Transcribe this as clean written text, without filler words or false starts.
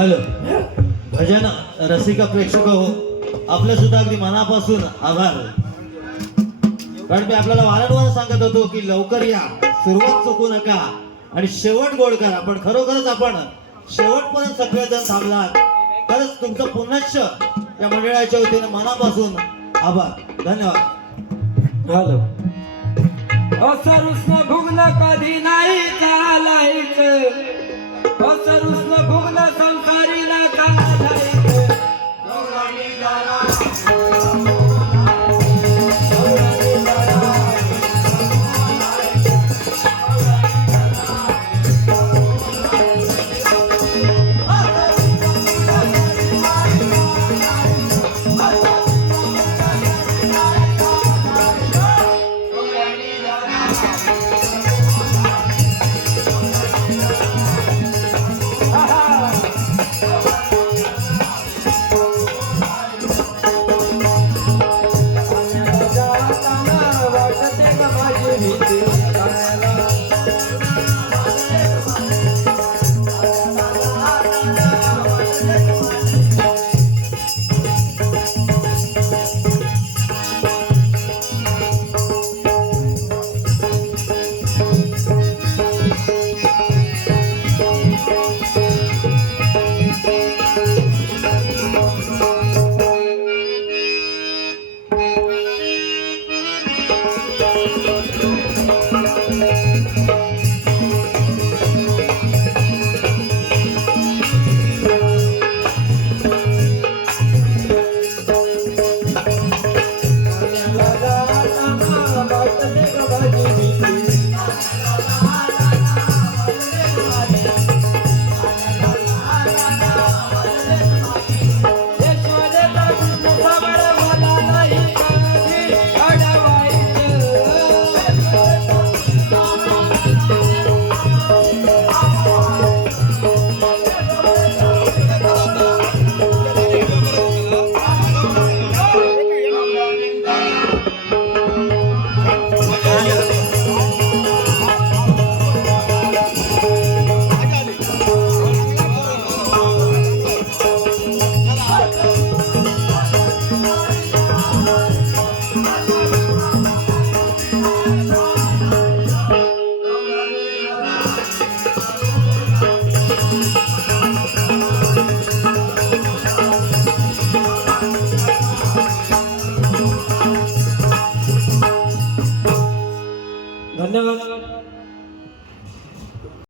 Hello भजन रसिका प्रेक्षक हो, आपल्या सुद्धा अगदी मनापासून आभार. कारण मी आपल्याला वारंवार सांगत होतो की लवकर या, सुरुवात चुकू नका आणि शेवट गोड करा. पण खरोखरच आपण शेवटपर्यंत सगळेजण थांबलात. खरंच तुमचं पुनश्च या मंडळाच्या वतीने मनापासून आभार. धन्यवाद. हॅलो. असा रुसणं भुगलं कधी नाही,